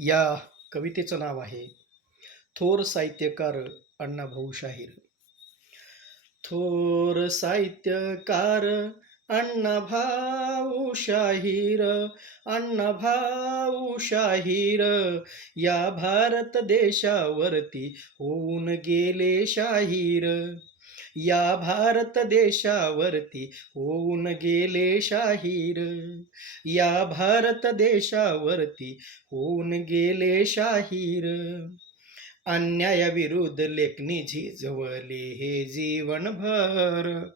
या कवितेचं नाव आहे थोर साहित्यकार अण्णाभाऊ शाहीर. थोर साहित्यकार अण्णाभाऊ शाहीर, अण्णाभाऊ शाहीर या भारत देशावरती होऊन गेले शाहीर. या भारत देशावरती होऊन गेले शाहीर. या भारत देशावरती होऊन गेले शाहीर. अन्यायाविरुद्ध लेखणी झिजवले हे जीवनभर.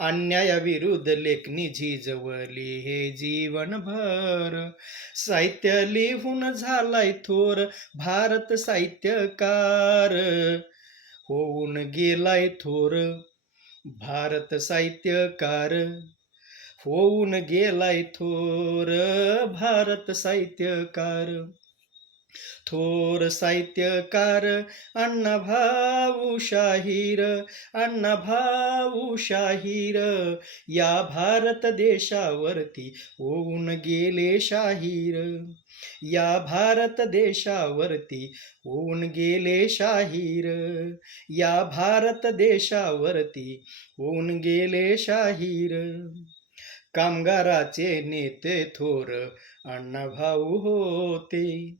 अन्यायाविरुद्ध लेखणी झिजवले हे जीवनभर. साहित्य लिहून झालाय थोर भारत साहित्यकार. होऊन गेलाय थोर भारत साहित्यकार. होऊन गेलाय थोर भारत साहित्यकार. थोर साहित्यकार अण्णाभाऊ शाहीर, अण्णाभाऊ शाहीर या भारत देशावरती होऊन गेले शाहीर. या भारत देशावरती होऊन गेले शाहीर. या भारत देशावरती होऊन गेले शाहीर. कामगाराचे नेते थोर अण्णाभाऊ होते.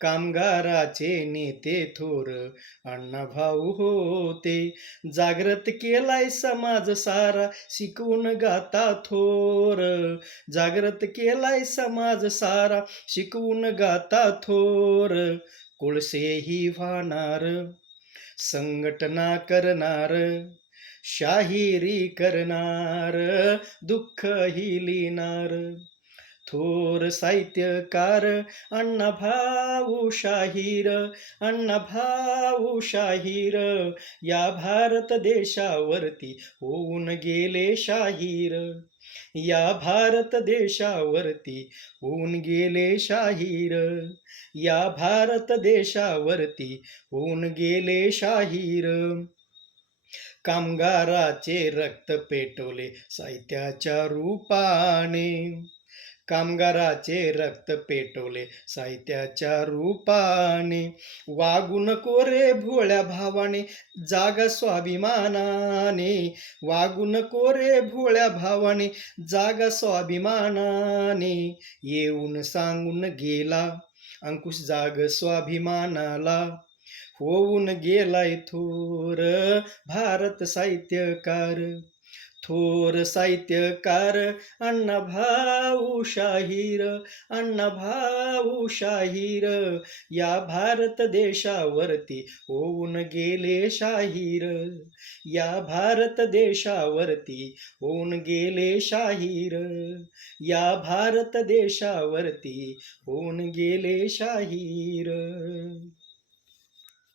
कामगाराचे नेते थोर अण्णाभाऊ होते. जागृत केलाय समाज सारा शिकवून गाता थोर. जागृत केलाय समाज सारा शिकवून गाता थोर. कोळसेही वाहणार, संघटना करणार, शाहिरी करणार, दुःखही लिहिणार. थोर साहित्यकार अण्णाभाऊ शाहीर, अण्णाभाऊ शाहीर या भारत देशावरती होऊन गेले शाहीर. या भारत देशावरती होऊन गेले शाहीर. या भारत देशावरती होऊन गेले शाहीर. कामगाराचे रक्त पेटवले साहित्याच्या रूपाने. कामगाराचे रक्त पेटवले साहित्याच्या रूपाने. वागू नको रे भोळ्या भावाने जागा स्वाभिमानाने. वागू नको रे भोळ्या भावाने जागा स्वाभिमानाने. येऊन सांगून गेला अंकुश जाग स्वाभिमानाला. होऊन गेलाय थोर भारत साहित्यकार. थोर साहित्यकार अण्णाभाऊ शाहीर, अण्णाभाऊ शाहीर या भारत देशावरती होऊन गेले शाहीर. या भारत देशावरती होऊन गेले शाहीर. या भारत देशावरती होऊन गेले शाहीर.